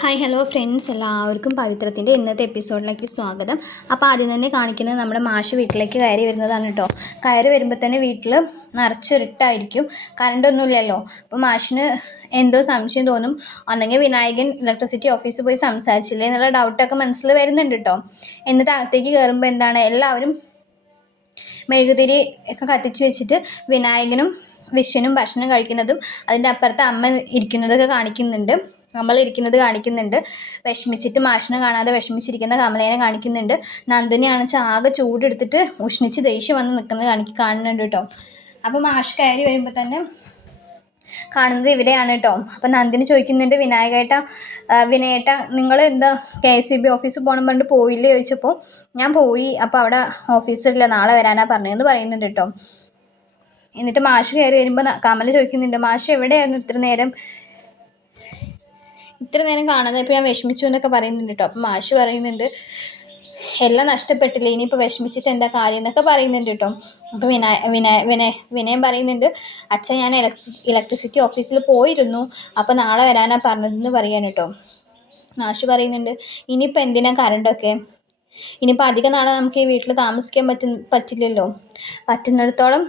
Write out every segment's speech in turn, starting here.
Hi hello friends, എല്ലാവർക്കും പവിത്രത്തിൻ്റെ ഇന്നത്തെ എപ്പിസോഡിലേക്ക് സ്വാഗതം. അപ്പോൾ ആദ്യം തന്നെ കാണിക്കുന്നത് നമ്മുടെ മാഷ് വീട്ടിലേക്ക് കയറി വരുന്നതാണ് കേട്ടോ. കയറി വരുമ്പോൾ തന്നെ വീട്ടിൽ നിറച്ചിരുട്ടായിരിക്കും, കറണ്ടൊന്നുമില്ലല്ലോ. അപ്പോൾ മാഷിന് എന്തോ സംശയം തോന്നും. ഒന്നെങ്കിൽ വിനായകൻ ഇലക്ട്രിസിറ്റി ഓഫീസിൽ പോയി സംസാരിച്ചില്ലേ എന്നുള്ള ഡൗട്ടൊക്കെ മനസ്സിൽ വരുന്നുണ്ട് കേട്ടോ. എന്നിട്ട് അകത്തേക്ക് കയറുമ്പോൾ എന്താണ്, എല്ലാവരും മെഴുകുതിരി ഒക്കെ കത്തിച്ച് വെച്ചിട്ട് വിനായകനും വിശ്വനും ഭക്ഷണം കഴിക്കുന്നതും അതിൻ്റെ അപ്പുറത്ത് അമ്മ ഇരിക്കുന്നതൊക്കെ കാണിക്കുന്നുണ്ട്. ഇരിക്കുന്നത് കാണിക്കുന്നുണ്ട്. വിഷമിച്ചിട്ട് മാഷിനെ കാണാതെ വിഷമിച്ചിരിക്കുന്ന കമലേനെ കാണിക്കുന്നുണ്ട്. നന്ദിനിയാണെന്ന് ആകെ ചൂടെടുത്തിട്ട് ഉഷ്ണിച്ച് ദേഷ്യം വന്ന് നിൽക്കുന്നത് കാണുന്നുണ്ട് കേട്ടോ. അപ്പോൾ മാഷ് കയറി വരുമ്പോൾ തന്നെ കാണുന്നത് ഇവരെയാണ് കേട്ടോ. അപ്പം നന്ദിനി ചോദിക്കുന്നുണ്ട്, വിനയേട്ട നിങ്ങൾ എന്താ KCB ഓഫീസിൽ പോകണം പറഞ്ഞിട്ട് പോയില്ലേ ചോദിച്ചപ്പോൾ ഞാൻ പോയി, അപ്പോൾ അവിടെ ഓഫീസറില്ല, നാളെ വരാനാ പറഞ്ഞതെന്ന് പറയുന്നുണ്ട് കേട്ടോ. എന്നിട്ട് മാഷ് കയറി വരുമ്പോൾ കമല ചോദിക്കുന്നുണ്ട്, മാഷ് എവിടെയായിരുന്നു ഇത്ര നേരം കാണാതെ, ഇപ്പോൾ ഞാൻ വിഷമിച്ചു എന്നൊക്കെ പറയുന്നുണ്ട് കേട്ടോ. അപ്പം മാഷ് പറയുന്നുണ്ട്, എല്ലാം നഷ്ടപ്പെട്ടില്ലേ, ഇനിയിപ്പോൾ വിഷമിച്ചിട്ട് എന്താ കാര്യം എന്നൊക്കെ പറയുന്നുണ്ട് കേട്ടോ. അപ്പോൾ വിനയം പറയുന്നുണ്ട്, അച്ഛൻ ഞാൻ ഇലക്ട്രിസിറ്റി ഓഫീസിൽ പോയിരുന്നു, അപ്പോൾ നാളെ വരാനാണ് പറഞ്ഞതെന്ന് പറയാൻ കേട്ടോ. മാഷ് പറയുന്നുണ്ട്, ഇനിയിപ്പോൾ എന്തിനാ കറണ്ടൊക്കെ, ഇനിയിപ്പോൾ അധികം നാളെ നമുക്ക് ഈ വീട്ടിൽ താമസിക്കാൻ പറ്റില്ലല്ലോ, പറ്റുന്നിടത്തോളം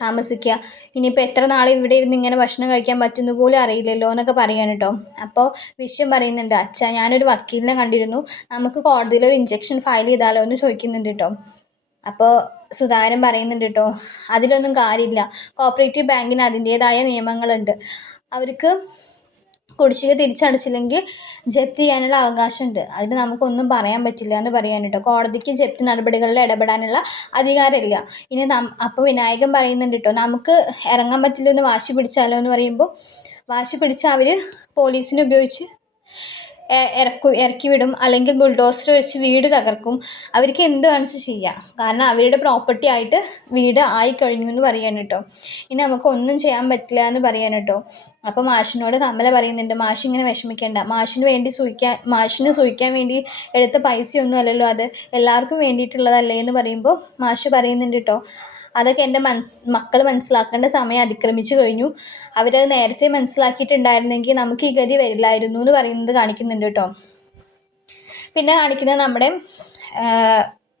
താമസിക്കുക, ഇനിയിപ്പോൾ എത്ര നാളെ ഇവിടെ ഇരുന്ന് ഇങ്ങനെ ഭക്ഷണം കഴിക്കാൻ പറ്റുന്ന പോലും അറിയില്ലല്ലോ എന്നൊക്കെ പറയാൻ കേട്ടോ. അപ്പോൾ വിശ്വം പറയുന്നുണ്ട്, അച്ഛാ ഞാനൊരു വക്കീലിനെ കണ്ടിരുന്നു, നമുക്ക് കോടതിയിൽ ഒരു ഇഞ്ചക്ഷൻ ഫയൽ ചെയ്താലോ എന്ന് ചോദിക്കുന്നുണ്ട് കേട്ടോ. അപ്പോൾ സുധാകരൻ പറയുന്നുണ്ട് കേട്ടോ, അതിലൊന്നും കാര്യമില്ല, കോപ്പറേറ്റീവ് ബാങ്കിന് അതിൻ്റേതായ നിയമങ്ങളുണ്ട്, അവർക്ക് കുടിശ്ശിക തിരിച്ചടച്ചില്ലെങ്കിൽ ജപ്തി ചെയ്യാനുള്ള അവകാശമുണ്ട്, അതിന് നമുക്കൊന്നും പറയാൻ പറ്റില്ല എന്ന് പറയാൻ കേട്ടോ. കോടതിക്ക് ജപ്തി നടപടികളിൽ ഇടപെടാനുള്ള അധികാരമില്ല. ഇനി അപ്പോൾ വിനായകൻ പറയുന്നുണ്ട് കേട്ടോ, നമുക്ക് ഇറങ്ങാൻ പറ്റില്ലെന്ന് വാശി പിടിച്ചാലോ എന്ന് പറയുമ്പോൾ വാശി പിടിച്ച് അവർ പോലീസിനെ ഉപയോഗിച്ച് ഇറക്കി വിടും, അല്ലെങ്കിൽ ബുൾഡോസർ വെച്ച് വീട് തകർക്കും, അവർക്ക് എന്ത് കാണിച്ച് ചെയ്യാം, കാരണം അവരുടെ പ്രോപ്പർട്ടി ആയിട്ട് വീട് ആയിക്കഴിഞ്ഞു എന്ന് പറയാൻ കേട്ടോ. ഇനി നമുക്ക് ഒന്നും ചെയ്യാൻ പറ്റില്ല എന്ന് പറയാൻ കേട്ടോ. അപ്പോൾ മാഷിനോട് കമല പറയുന്നുണ്ട്, മാഷ് ഇങ്ങനെ വിഷമിക്കേണ്ട, മാഷിന് സൂഹിക്കാൻ വേണ്ടി എടുത്ത പൈസയൊന്നും അല്ലല്ലോ അത്, എല്ലാവർക്കും വേണ്ടിയിട്ടുള്ളതല്ലേ എന്ന് പറയുമ്പോൾ മാഷ് പറയുന്നുണ്ട് കേട്ടോ, അതൊക്കെ എൻ്റെ മക്കൾ മനസ്സിലാക്കേണ്ട സമയം അതിക്രമിച്ചു കഴിഞ്ഞു, അവരത് നേരത്തെ മനസ്സിലാക്കിയിട്ടുണ്ടായിരുന്നെങ്കിൽ നമുക്ക് ഈ ഗതി വരില്ലായിരുന്നു എന്ന് പറയുന്നത് കാണിക്കുന്നുണ്ട് കേട്ടോ. പിന്നെ കാണിക്കുന്നത് നമ്മുടെ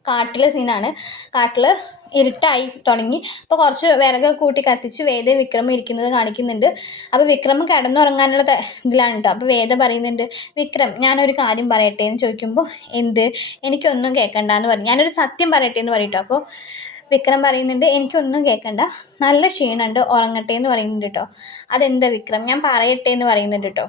കാട്ടിലെ സീനാണ്. കാട്ടിൽ ഇരുട്ടായി തുടങ്ങി. അപ്പോൾ കുറച്ച് വിറക് കൂട്ടി കത്തിച്ച് വേദ വിക്രമം ഇരിക്കുന്നത് കാണിക്കുന്നുണ്ട്. അപ്പോൾ വിക്രമം കിടന്നുറങ്ങാനുള്ള ഇതിലാണ് കേട്ടോ. അപ്പോൾ വേദ പറയുന്നുണ്ട്, വിക്രം ഞാനൊരു കാര്യം പറയട്ടെ എന്ന് ചോദിക്കുമ്പോൾ എന്ത്, എനിക്കൊന്നും കേൾക്കണ്ടെന്ന് പറയും, ഞാനൊരു സത്യം പറയട്ടെ എന്ന് പറയും കേട്ടോ. അപ്പോൾ വിക്രം പറയുന്നുണ്ട്, എനിക്കൊന്നും കേൾക്കണ്ട, നല്ല ക്ഷീണമുണ്ട്, ഉറങ്ങട്ടെ എന്ന് പറയുന്നുണ്ട് കേട്ടോ. അതെന്താ വിക്രം, ഞാൻ പറയട്ടെ എന്ന് പറയുന്നുണ്ട് കേട്ടോ.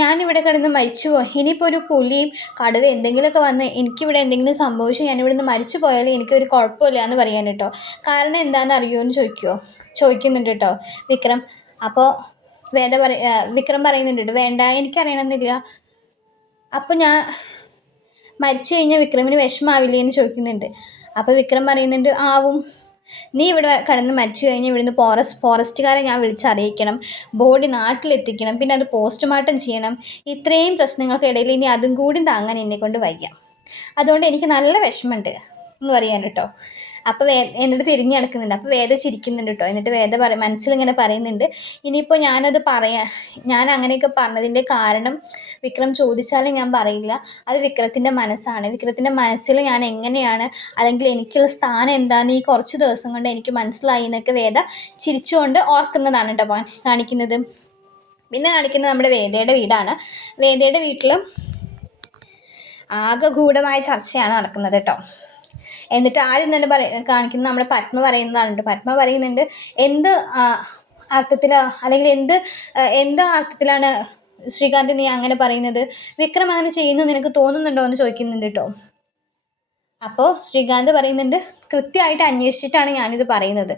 ഞാനിവിടെ കിടന്ന് മരിച്ചു പോയി, ഇനിയിപ്പോൾ ഒരു പുലിയും കടുവ എന്തെങ്കിലുമൊക്കെ വന്ന് എനിക്കിവിടെ എന്തെങ്കിലും സംഭവിച്ചു ഞാനിവിടെ നിന്ന് മരിച്ചു പോയാൽ എനിക്കൊരു കുഴപ്പമില്ല എന്ന് പറയാൻ കേട്ടോ. കാരണം എന്താണെന്ന് അറിയുമോ എന്ന് ചോദിക്കുന്നുണ്ട് കേട്ടോ വിക്രം. അപ്പോൾ വിക്രം പറയുന്നുണ്ട്, വേണ്ട എനിക്കറിയണമെന്നില്ല. അപ്പോൾ ഞാൻ മരിച്ചു കഴിഞ്ഞാൽ വിക്രമിന് വിഷമാവില്ലേ എന്ന് ചോദിക്കുന്നുണ്ട്. അപ്പോൾ വിക്രം പറയുന്നുണ്ട്, ആവും, നീ ഇവിടെ കിടന്ന് മരിച്ചു കഴിഞ്ഞാൽ ഇവിടുന്ന് ഫോറസ്റ്റുകാരെ ഞാൻ വിളിച്ചറിയിക്കണം, ബോഡി നാട്ടിലെത്തിക്കണം, പിന്നെ അത് പോസ്റ്റ്മോർട്ടം ചെയ്യണം, ഇത്രയും പ്രശ്നങ്ങൾക്കിടയിൽ ഇനി അതും കൂടി താങ്ങാൻ എന്നെക്കൊണ്ട് വയ്യ, അതുകൊണ്ട് എനിക്ക് നല്ല വിഷമമുണ്ട് എന്ന് പറയാൻ കേട്ടോ. അപ്പോൾ എന്നിട്ട് തിരിഞ്ഞ് നടക്കുന്നുണ്ട്. അപ്പോൾ വേദ ചിരിക്കുന്നുണ്ട് കേട്ടോ. എന്നിട്ട് വേദ മനസ്സിലിങ്ങനെ പറയുന്നുണ്ട്, ഇനിയിപ്പോൾ ഞാൻ അങ്ങനെയൊക്കെ പറഞ്ഞതിൻ്റെ കാരണം വിക്രം ചോദിച്ചാലും ഞാൻ പറയില്ല, അത് വിക്രത്തിൻ്റെ മനസ്സാണ്, വിക്രത്തിൻ്റെ മനസ്സിൽ ഞാൻ എങ്ങനെയാണ്, അല്ലെങ്കിൽ എനിക്കുള്ള സ്ഥാനം എന്താണെന്ന് ഈ കുറച്ച് ദിവസം കൊണ്ട് എനിക്ക് മനസ്സിലായി എന്നൊക്കെ വേദ ചിരിച്ചുകൊണ്ട് ഓർക്കുന്നതാണ് കേട്ടോ കാണിക്കുന്നത്. പിന്നെ കാണിക്കുന്നത് നമ്മുടെ വേദയുടെ വീടാണ്. വേദയുടെ വീട്ടിൽ ആകെ ഗൂഢമായ ചർച്ചയാണ് നടക്കുന്നത് കേട്ടോ. എന്നിട്ട് ആദ്യം തന്നെ കാണിക്കുന്നത് നമ്മുടെ പത്മ പറയുന്നതാണ്. പത്മ പറയുന്നുണ്ട്, എന്ത് അർത്ഥത്തിലാണ്, അല്ലെങ്കിൽ എന്ത് അർത്ഥത്തിലാണ് ശ്രീകാന്ത് നീ അങ്ങനെ പറയുന്നത്, വിക്രം അങ്ങനെ ചെയ്യുന്നു നിനക്ക് തോന്നുന്നുണ്ടോ എന്ന് ചോദിക്കുന്നുണ്ട് കേട്ടോ. അപ്പോൾ ശ്രീകാന്ത് പറയുന്നുണ്ട്, കൃത്യമായിട്ട് അന്വേഷിച്ചിട്ടാണ് ഞാനിത് പറയുന്നത്.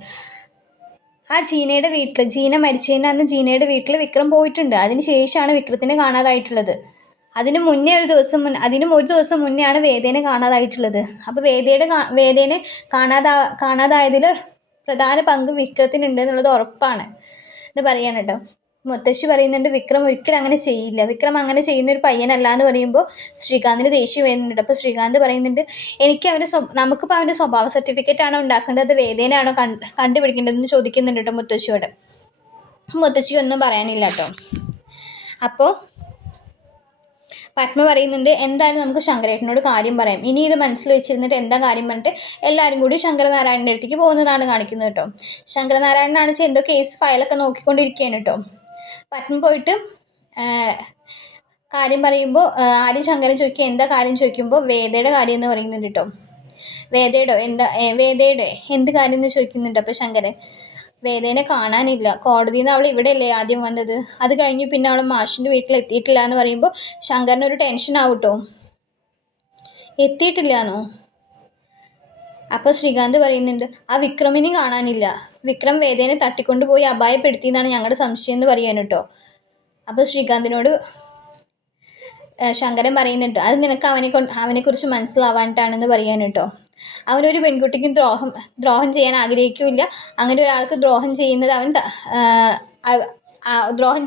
ആ ജീന മരിച്ചതിന് അന്ന് ജീനയുടെ വീട്ടിൽ വിക്രം പോയിട്ടുണ്ട്, അതിന് ശേഷമാണ് വിക്രത്തിനെ കാണാതായിട്ടുള്ളത്. അതിനും ഒരു ദിവസം മുന്നെയാണ് വേദേനെ കാണാതായിട്ടുള്ളത്. അപ്പോൾ വേദേനെ കാണാതായതിൽ പ്രധാന പങ്ക് വിക്രത്തിനുണ്ട് എന്നുള്ളത് ഉറപ്പാണ് എന്ന് പറയാൻ കേട്ടോ. മുത്തശ്ശി പറയുന്നുണ്ട്, വിക്രം ഒരിക്കലും അങ്ങനെ ചെയ്യില്ല, വിക്രം അങ്ങനെ ചെയ്യുന്ന ഒരു പയ്യനല്ല എന്ന് പറയുമ്പോൾ ശ്രീകാന്തിന് ദേഷ്യം വരുന്നുണ്ട്. അപ്പോൾ ശ്രീകാന്ത് പറയുന്നുണ്ട്, നമുക്കിപ്പോൾ അവൻ്റെ സ്വഭാവ സർട്ടിഫിക്കറ്റ് ആണോ ഉണ്ടാക്കേണ്ടത്, വേദേനാണോ കണ്ടുപിടിക്കേണ്ടതെന്ന് ചോദിക്കുന്നുണ്ട് കേട്ടോ മുത്തശ്ശിയോട്. മുത്തശ്ശിക്ക് ഒന്നും പറയാനില്ല കേട്ടോ. അപ്പോൾ പത്മ പറയുന്നുണ്ട് എന്തായാലും നമുക്ക് ശങ്കരേട്ടനോട് കാര്യം പറയാം. ഇനി ഇത് മനസ്സിൽ വെച്ചിരുന്നിട്ട് എന്താ കാര്യം പറഞ്ഞിട്ട് എല്ലാവരും കൂടി ശങ്കരനാരായണൻ്റെ അടുത്തേക്ക് പോകുന്നതാണ് കാണിക്കുന്നത് കേട്ടോ. ശങ്കരനാരായണനാണെന്ന് വെച്ചാൽ എന്തോ കേസ് ഫയലൊക്കെ നോക്കിക്കൊണ്ടിരിക്കുകയാണ് കേട്ടോ. പത്മ പോയിട്ട് കാര്യം പറയുമ്പോൾ ആദ്യം ശങ്കരൻ ചോദിക്കുക എന്താ കാര്യം ചോദിക്കുമ്പോൾ വേദയുടെ കാര്യം എന്ന് പറയുന്നുണ്ട് കേട്ടോ. വേദയുടെ എന്ത് കാര്യം എന്ന് ചോദിക്കുന്നുണ്ട്. അപ്പോൾ ശങ്കരൻ വേദേനെ കാണാനില്ല, കോടതിയിൽ നിന്ന് അവൾ ഇവിടെയല്ലേ ആദ്യം വന്നത്, അത് കഴിഞ്ഞ് പിന്നെ അവൾ മാഷിൻ്റെ വീട്ടിൽ എത്തിയിട്ടില്ല എന്ന് പറയുമ്പോൾ ശങ്കരനൊരു ടെൻഷൻ ആവും കേട്ടോ. എത്തിയിട്ടില്ലാന്നോ? അപ്പോൾ ശ്രീകാന്ത് പറയുന്നുണ്ട് ആ വിക്രമിനെ കാണാനില്ല, വിക്രം വേദേനെ തട്ടിക്കൊണ്ടുപോയി അപായപ്പെടുത്തിയെന്നാണ് ഞങ്ങളുടെ സംശയം എന്ന് പറയാൻ കേട്ടോ. അപ്പോൾ ശ്രീകാന്തിനോട് ശങ്കരൻ പറയുന്നുണ്ട് അത് നിനക്ക് അവനെക്കുറിച്ച് മനസ്സിലാവാനിട്ടാണെന്ന് പറയാൻ കേട്ടോ. അവനൊരു പെൺകുട്ടിക്കും ദ്രോഹം ചെയ്യാൻ ആഗ്രഹിക്കില്ല. അങ്ങനെ ഒരാൾക്ക് ദ്രോഹം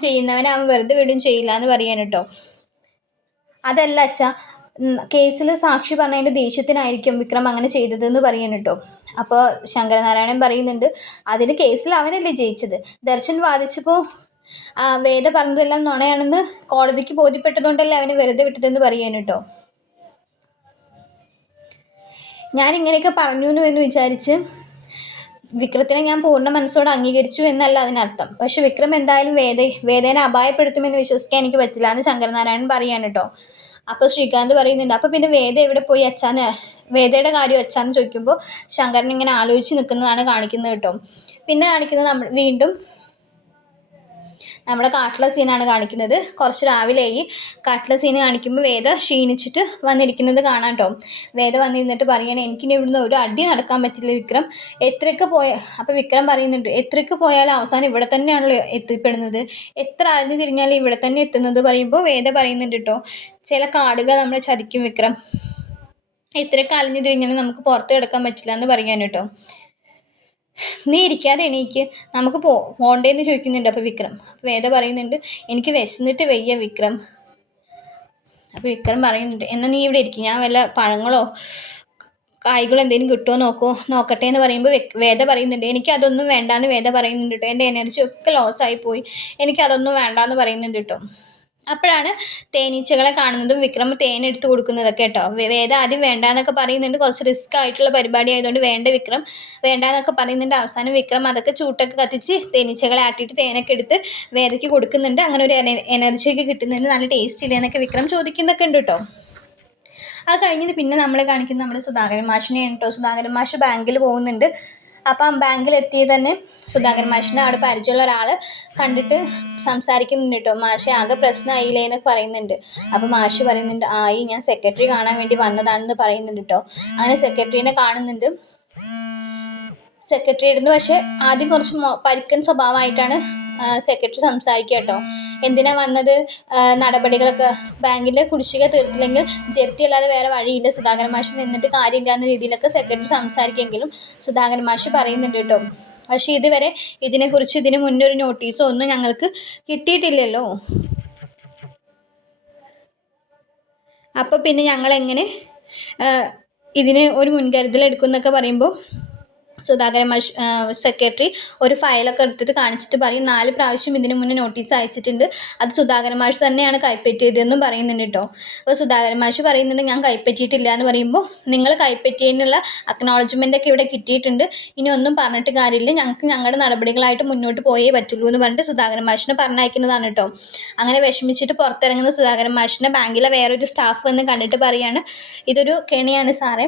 ചെയ്യുന്നവനെ അവൻ വെറുതെ വിടും ചെയ്യില്ല എന്ന് പറയാൻ കേട്ടോ. അതല്ല അച്ഛാ, കേസിൽ സാക്ഷി പറഞ്ഞതിൻ്റെ ദേഷ്യത്തിനായിരിക്കും വിക്രം അങ്ങനെ ചെയ്തതെന്ന് പറയാൻ കേട്ടോ. അപ്പോൾ ശങ്കരനാരായണൻ പറയുന്നുണ്ട് അതിന് കേസിൽ അവനല്ലേ ജയിച്ചത്, ദർശൻ വാദിച്ചപ്പോൾ വേദ പറഞ്ഞതെല്ലാം നുണയാണെന്ന് കോടതിക്ക് ബോധ്യപ്പെട്ടതുകൊണ്ടല്ലേ അവനെ വെറുതെ വിട്ടതെന്ന് പറയാൻ കേട്ടോ. ഞാൻ ഇങ്ങനെയൊക്കെ പറഞ്ഞു എന്ന് വിചാരിച്ച് വിക്രത്തിനെ ഞാൻ പൂർണ്ണ മനസ്സോടെ അംഗീകരിച്ചു എന്നല്ല അതിനർത്ഥം. പക്ഷെ വിക്രം എന്തായാലും വേദേനെ അപായപ്പെടുത്തുമെന്ന് വിശ്വസിക്കാൻ എനിക്ക് പറ്റില്ല എന്ന് ശങ്കരനാരായണൻ പറയാൻ കേട്ടോ. അപ്പോൾ ശ്രീകാന്ത് പറയുന്നുണ്ട് അപ്പോൾ പിന്നെ വേദ എവിടെ പോയി വേദയുടെ കാര്യം അച്ഛാന്ന് ചോദിക്കുമ്പോൾ ശങ്കരൻ ഇങ്ങനെ ആലോചിച്ച് നിൽക്കുന്നതാണ് കാണിക്കുന്നത് കേട്ടോ. പിന്നെ കാണിക്കുന്നത് നമ്മൾ വീണ്ടും നമ്മുടെ കാട്ടിലെ സീനാണ് കാണിക്കുന്നത്. കുറച്ച് രാവിലെയായി. കാട്ടിലെ സീന് കാണിക്കുമ്പോൾ വേദ ക്ഷീണിച്ചിട്ട് വന്നിരിക്കുന്നത് കാണാം കേട്ടോ. വേദ വന്നിരുന്നിട്ട് പറയണേ എനിക്കിനി ഇവിടുന്ന് ഒരു അടി നടക്കാൻ പറ്റില്ല വിക്രം, എത്രയൊക്കെ അപ്പോൾ വിക്രം പറയുന്നുണ്ട് എത്രയൊക്കെ പോയാലും അവസാനം ഇവിടെ തന്നെയാണല്ലോ എത്തിപ്പെടുന്നത്, എത്ര അലഞ്ഞു തിരിഞ്ഞാലും ഇവിടെ തന്നെ എത്തുന്നത് പറയുമ്പോൾ വേദ പറയുന്നുണ്ട് കേട്ടോ ചില കാടുകൾ നമ്മളെ ചതിക്കും വിക്രം, എത്രയൊക്കെ അലഞ്ഞു തിരിഞ്ഞാലും നമുക്ക് പുറത്ത് കിടക്കാൻ പറ്റില്ല എന്ന് പറയാൻ കേട്ടോ. നീ ഇരിക്കാതെ എണീക്ക്, നമുക്ക് പോണ്ടേന്ന് ചോദിക്കുന്നുണ്ട്. അപ്പോൾ വിക്രം വേദ പറയുന്നുണ്ട് എനിക്ക് വിശന്നിട്ട് വയ്യ വിക്രം. അപ്പോൾ വിക്രം പറയുന്നുണ്ട് എന്നാൽ നീ ഇവിടെ ഇരിക്കും, ഞാൻ വല്ല പഴങ്ങളോ കായ്കളോ എന്തെങ്കിലും കിട്ടുമോ നോക്കട്ടെ എന്ന് പറയുമ്പോൾ വേദ പറയുന്നുണ്ട് എനിക്കതൊന്നും വേണ്ടാന്ന് വേദ പറയുന്നുണ്ട് കേട്ടോ. എൻ്റെ എനർജി ഒക്കെ ലോസായി പോയി, എനിക്കതൊന്നും വേണ്ടാന്ന് പറയുന്നുണ്ട് കേട്ടോ. അപ്പോഴാണ് തേനീച്ചകളെ കാണുന്നതും വിക്രം തേനെടുത്ത് കൊടുക്കുന്നതൊക്കെ കേട്ടോ. വേദ ആദ്യം വേണ്ടാന്നൊക്കെ പറയുന്നുണ്ട്, കുറച്ച് റിസ്ക് ആയിട്ടുള്ള പരിപാടി ആയതുകൊണ്ട് വേണ്ടാന്നൊക്കെ പറയുന്നുണ്ട്. അവസാനം വിക്രം അതൊക്കെ ചൂട്ടൊക്കെ കത്തിച്ച് തേനീച്ചകളെ ആട്ടിയിട്ട് തേനൊക്കെ എടുത്ത് വേദയ്ക്ക് കൊടുക്കുന്നുണ്ട്. അങ്ങനെ ഒരു എനർജിയൊക്കെ കിട്ടുന്നുണ്ട്, നല്ല ടേസ്റ്റ് ഇല്ല എന്നൊക്കെ വിക്രം ചോദിക്കുന്നൊക്കെ ഉണ്ട് കേട്ടോ. അത് കഴിഞ്ഞത് പിന്നെ നമ്മൾ കാണിക്കുന്നത് നമ്മുടെ സുധാകരൻ മാഷിനെയാണ് കേട്ടോ. സുധാകരൻ മാഷ് ബാങ്കിൽ പോകുന്നുണ്ട്. അപ്പം ബാങ്കിലെത്തിയത് തന്നെ സുധാകരൻ മാഷിനെ അവിടെ പരിചയമുള്ള ഒരാൾ കണ്ടിട്ട് സംസാരിക്കുന്നുണ്ട് കേട്ടോ. മാഷെ ആകെ പ്രശ്നമായില്ലേ എന്നൊക്കെ പറയുന്നുണ്ട്. അപ്പം മാഷ് പറയുന്നുണ്ട് ആയി, ഞാൻ സെക്രട്ടറി കാണാൻ വേണ്ടി വന്നതാണെന്ന് പറയുന്നുണ്ട് കേട്ടോ. അങ്ങനെ സെക്രട്ടറീനെ കാണുന്നുണ്ട്. സെക്രട്ടറിയുടെ പക്ഷേ ആദ്യം കുറച്ച് പരുക്കൻ സ്വഭാവമായിട്ടാണ് സെക്രട്ടറി സംസാരിക്കുക കേട്ടോ. എന്തിനാ വന്നത്, നടപടികളൊക്കെ ബാങ്കിലെ കുടിശ്ശിക തീർത്തില്ലെങ്കിൽ ജപ്തി അല്ലാതെ വേറെ വഴിയില്ല, സുധാകരൻ മാഷ് നിന്നിട്ട് കാര്യമില്ല എന്ന രീതിയിലൊക്കെ സെക്രട്ടറി സംസാരിക്കുമെങ്കിലും സുധാകരൻ മാഷ് പറയുന്നുണ്ട് കേട്ടോ പക്ഷേ ഇതിനെക്കുറിച്ച് ഇതിന് മുന്നേ ഒരു നോട്ടീസോ ഒന്നും ഞങ്ങൾക്ക് കിട്ടിയിട്ടില്ലല്ലോ, അപ്പോൾ പിന്നെ ഞങ്ങളെങ്ങനെ ഇതിന് ഒരു മുൻകരുതൽ എടുക്കുമെന്നൊക്കെ പറയുമ്പോൾ സുധാകരൻ മാഷ് സെക്രട്ടറി ഒരു ഫയലൊക്കെ എടുത്തിട്ട് കാണിച്ചിട്ട് പറയും 4 പ്രാവശ്യം ഇതിന് മുന്നേ നോട്ടീസ് അയച്ചിട്ടുണ്ട്, അത് സുധാകരൻ മാഷ് തന്നെയാണ് കൈപ്പറ്റിയതെന്നും പറയുന്നുണ്ട് കേട്ടോ. അപ്പോൾ സുധാകരൻ മാഷ് പറയുന്നുണ്ട് ഞാൻ കൈപ്പറ്റിയിട്ടില്ല എന്ന് പറയുമ്പോൾ നിങ്ങൾ കൈപ്പറ്റിയതിനുള്ള അക്നോളജ്മെൻ്റ് ഒക്കെ ഇവിടെ കിട്ടിയിട്ടുണ്ട്, ഇനി ഒന്നും പറഞ്ഞിട്ട് കാര്യമില്ല, ഞങ്ങൾക്ക് ഞങ്ങളുടെ നടപടികളായിട്ട് മുന്നോട്ട് പോയേ പറ്റുള്ളൂ എന്ന് പറഞ്ഞിട്ട് സുധാകരൻ മാഷിനെ പറഞ്ഞയക്കുന്നതാണ് കേട്ടോ. അങ്ങനെ വിഷമിച്ചിട്ട് പുറത്തിറങ്ങുന്ന സുധാകരൻ മാഷിനെ ബാങ്കിലെ വേറൊരു സ്റ്റാഫ് വന്ന് കണ്ടിട്ട് പറയാണ് ഇതൊരു കെണിയാണ് സാറേ,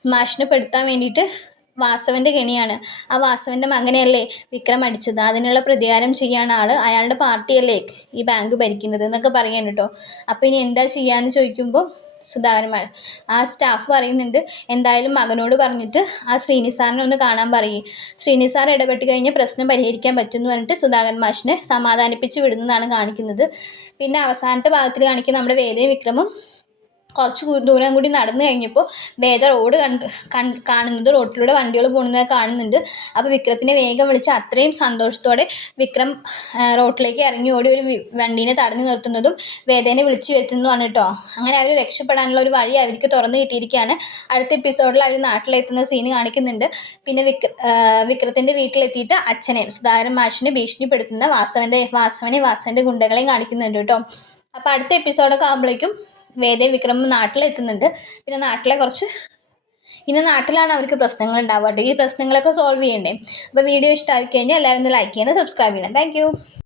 സ്മാഷിനെ പെടുത്താൻ വേണ്ടിയിട്ട് വാസവൻ്റെ കെണിയാണ്, ആ വാസവൻ്റെ മകനെയല്ലേ വിക്രം അടിച്ചത്, അതിനുള്ള പ്രതികാരം ചെയ്യാണ് അയാളുടെ പാർട്ടിയല്ലേ ഈ ബാങ്ക് ഭരിക്കുന്നത് എന്നൊക്കെ പറയാൻ കേട്ടോ. അപ്പോൾ ഇനി എന്താ ചെയ്യാന്ന് ചോദിക്കുമ്പോൾ സുധാകരൻ ആ സ്റ്റാഫ് പറയുന്നുണ്ട് എന്തായാലും മകനോട് പറഞ്ഞിട്ട് ആ ശ്രീനി സാറിനെ ഒന്ന് കാണാൻ പറയും, ശ്രീനി സാർ ഇടപെട്ട് കഴിഞ്ഞാൽ പ്രശ്നം പരിഹരിക്കാൻ പറ്റുമെന്ന് പറഞ്ഞിട്ട് സുധാകരൻ മാഷിനെ സമാധാനിപ്പിച്ച് വിടുന്നതാണ് കാണിക്കുന്നത്. പിന്നെ അവസാനത്തെ ഭാഗത്തിൽ കാണിക്കുന്ന നമ്മുടെ വേദയും വിക്രമും കുറച്ച് ദൂരം കൂടി നടന്നു കഴിഞ്ഞപ്പോൾ വേദ റോഡ് കാണുന്നത്, റോട്ടിലൂടെ വണ്ടികൾ പോകുന്നത് കാണുന്നുണ്ട്. അപ്പോൾ വിക്രത്തിനെ വേഗം വിളിച്ച് അത്രയും സന്തോഷത്തോടെ വിക്രം റോട്ടിലേക്ക് ഇറങ്ങി ഓടി ഒരു വണ്ടീനെ തടഞ്ഞു നിർത്തുന്നതും വേദേനെ വിളിച്ചു വരുത്തുന്നതുമാണ് കേട്ടോ. അങ്ങനെ അവർ രക്ഷപ്പെടാനുള്ള ഒരു വഴി അവർക്ക് തുറന്നു കിട്ടിയിരിക്കുകയാണ്. അടുത്ത എപ്പിസോഡിൽ അവർ നാട്ടിലെത്തുന്ന സീന് കാണിക്കുന്നുണ്ട്. പിന്നെ വിക്രത്തിൻ്റെ വീട്ടിലെത്തിയിട്ട് അച്ഛനെ സുധാകരൻ മാഷിനെ ഭീഷണിപ്പെടുത്തുന്ന വാസവൻ്റെ ഗുണ്ടകളെയും കാണിക്കുന്നുണ്ട് കേട്ടോ. അപ്പോൾ അടുത്ത എപ്പിസോഡൊക്കെ ആകുമ്പോഴേക്കും വേദയും വിക്രമും നാട്ടിലെത്തുന്നുണ്ട്. പിന്നെ നാട്ടിലാണ് അവർക്ക് പ്രശ്നങ്ങൾ ഉണ്ടാവുക. ഈ പ്രശ്നങ്ങളൊക്കെ സോൾവ് ചെയ്യണ്ടേ. അപ്പോൾ വീഡിയോ ഇഷ്ടമായി കഴിഞ്ഞാൽ എല്ലാവരും ഒന്ന് ലൈക്ക് ചെയ്യണം, സബ്സ്ക്രൈബ് ചെയ്യണം. താങ്ക്